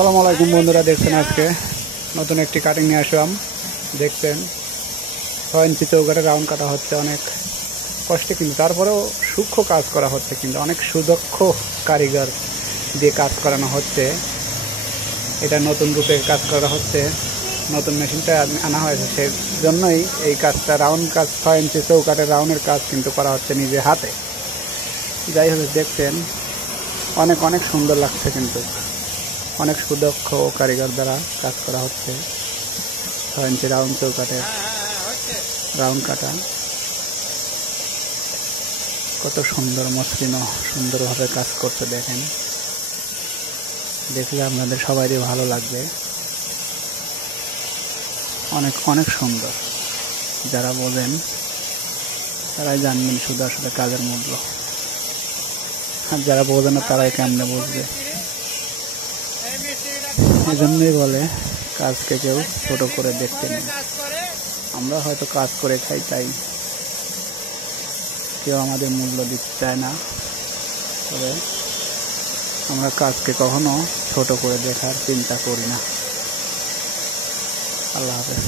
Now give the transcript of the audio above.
আসসালামু আলাইকুম বন্ধুরা, দেখছেন আজকে নতুন একটি কাটিং নিয়ে আসলাম। দেখছেন 6 ইঞ্চি চৌকাঠে রাউন্ড কাটা হচ্ছে। অনেক কষ্টে কিন্তু তারপরেও সূক্ষ্ম কাজ করা হচ্ছে, কিন্তু অনেক সুদক্ষ কারিগর দিয়ে কাজ করানো হচ্ছে। এটা নতুন রূপে কাজ করা হচ্ছে, নতুন মেশিনটা আনা হয়েছে, সেই জন্যই এই কাজটা রাউন্ড কাজ 6 ইঞ্চি চৌকাঠে রাউন্ডের কাজ কিন্তু করা হচ্ছে নিজে হাতে। যাই হোক, দেখছেন অনেক অনেক সুন্দর লাগছে, কিন্তু অনেক সুদক্ষ কারিগর দ্বারা কাজ করা হচ্ছে। 6 ইঞ্চি রাউন্ড চৌকাঠে রাউন্ড কাটা কত সুন্দর মসৃণ সুন্দরভাবে কাজ করছে। দেখেন, দেখলে আপনাদের সবারই ভালো লাগবে। অনেক অনেক সুন্দর। যারা বোঝেন তারাই জানবেন শুধু আসলে কাজের মূল্য, আর যারা বোঝে না তারাই কেমনে বুঝবে। এই জন্যই বলে কাজকে কেউ ছোট করে দেখতে নেই। আমরা হয়তো কাজ করে খাই, তাই কেউ আমাদের মূল্য দিতে চায় না। তবে আমরা কাজকে কখনো ছোট করে দেখার চিন্তা করি না। আল্লাহ হাফেজ।